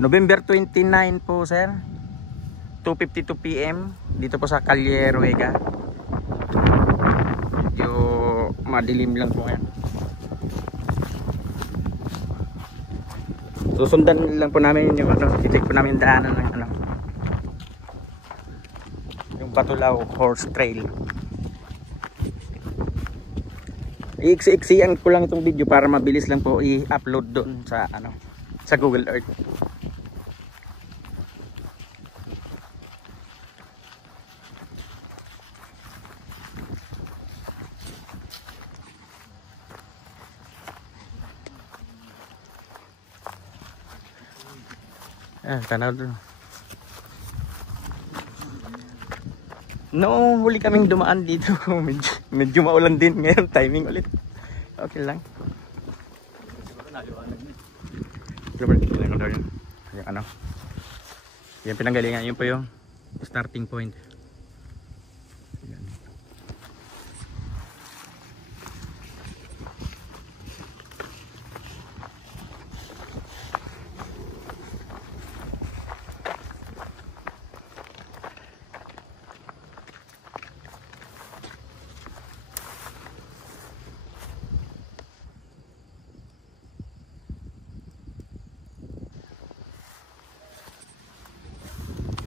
November 29 po sir, 2:52 PM dito po sa Calle Ruega. Medyo madilim lang po ngayon. Susundan lang po namin yung i-check po namin yung daanan ng yung Batulao Horse Trail. Iiksi-iksian ko lang itong video para mabilis lang po i-upload doon sa sa Google Earth. Tanaw doon. Noong huli kaming dumaan dito, medyo maulan din ngayon, timing ulit. Okay lang. Yung yan pinanggalingan, yun po yung starting point.